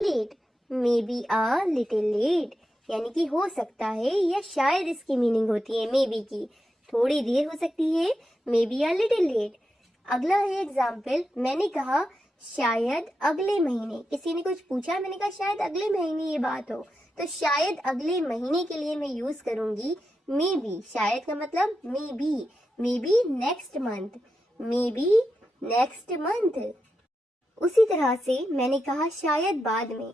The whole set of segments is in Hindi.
Late, maybe a little late, यानी कि हो सकता है या शायद इसकी मीनिंग होती है मे बी की, थोड़ी देर हो सकती है, maybe a little late. अगला है एग्जाम्पल, मैंने कहा शायद अगले महीने, किसी ने कुछ पूछा, मैंने कहा शायद अगले महीने ये बात हो, तो शायद अगले महीने के लिए मैं यूज करूंगी मे बी। शायद का मतलब may be next month, may be next month. उसी तरह से मैंने कहा शायद बाद में,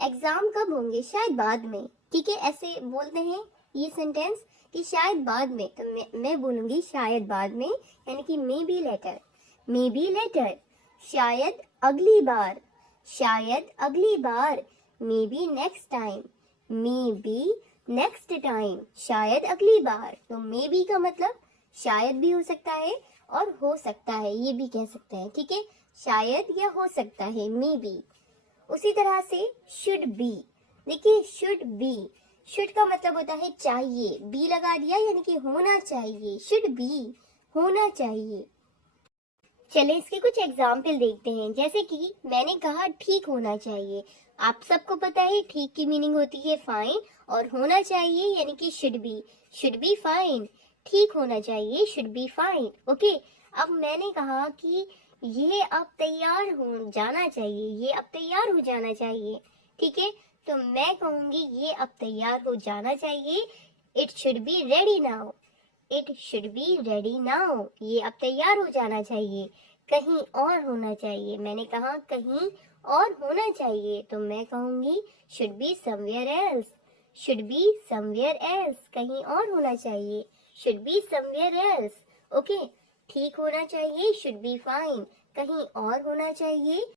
एग्जाम कब होंगे, शायद बाद में, ठीक है, ऐसे बोलते हैं ये सेंटेंस कि शायद बाद में, तो मैं बोलूंगी शायद बाद में, यानी कि maybe later, maybe later. शायद अगली बार, शायद अगली बार, maybe next time, maybe next time, शायद अगली बार। तो मे बी का मतलब शायद भी हो सकता है और हो सकता है ये भी कह सकते हैं, ठीक है, शायद या हो सकता है, मे बी। उसी तरह से शुड बी, देखिए शुड बी, शुड का मतलब होता है चाहिए, बी लगा दिया यानी कि होना चाहिए, शुड बी, होना चाहिए। चले इसके कुछ एग्जाम्पल देखते हैं, जैसे कि मैंने कहा ठीक होना चाहिए, आप सबको पता है ठीक की मीनिंग होती है फाइन, और होना चाहिए यानी कि शुड बी फाइन, ठीक होना चाहिए, शुड बी फाइन, ओके। अब मैंने कहा कि ये अब तैयार हो जाना चाहिए, ये अब तैयार हो जाना चाहिए, ठीक है, तो मैं कहूंगी ये अब तैयार हो जाना चाहिए, it should be ready now, it should be ready now, ये अब तैयार हो जाना चाहिए। कहीं और होना चाहिए, मैंने कहा कहीं और होना चाहिए, तो मैं कहूंगी should be somewhere else, should be somewhere else, कहीं और होना चाहिए, should be somewhere else, okay. ठीक होना चाहिए, शुड बी फाइन, कहीं और होना चाहिए,